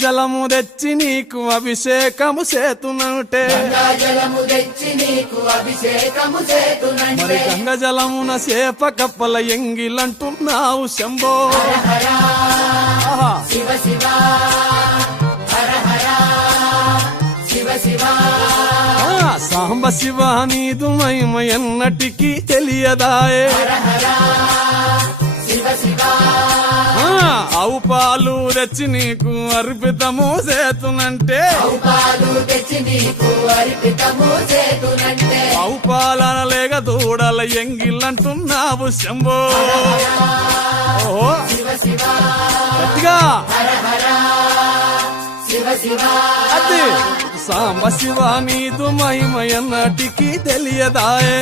జలము తెచ్చి నీకు అభిషేకము చేతునంటే మరి గంగ జలమున చేప కప్పల ఎంగిలంటున్నావు శంభో సాంబ శివ నీదు మహిమ ఎన్నటికీ తెలియదాయే ఆవు పాలు తెచ్చి నీకు అర్పితము చేతునంటే ఆవు పాలన లేక దూడల ఎంగిలంటున్నావు శంభో ఓహో గట్టిగా అది సాంబ శివ నీదు మహిమ ఎన్నటికీ తెలియదాయే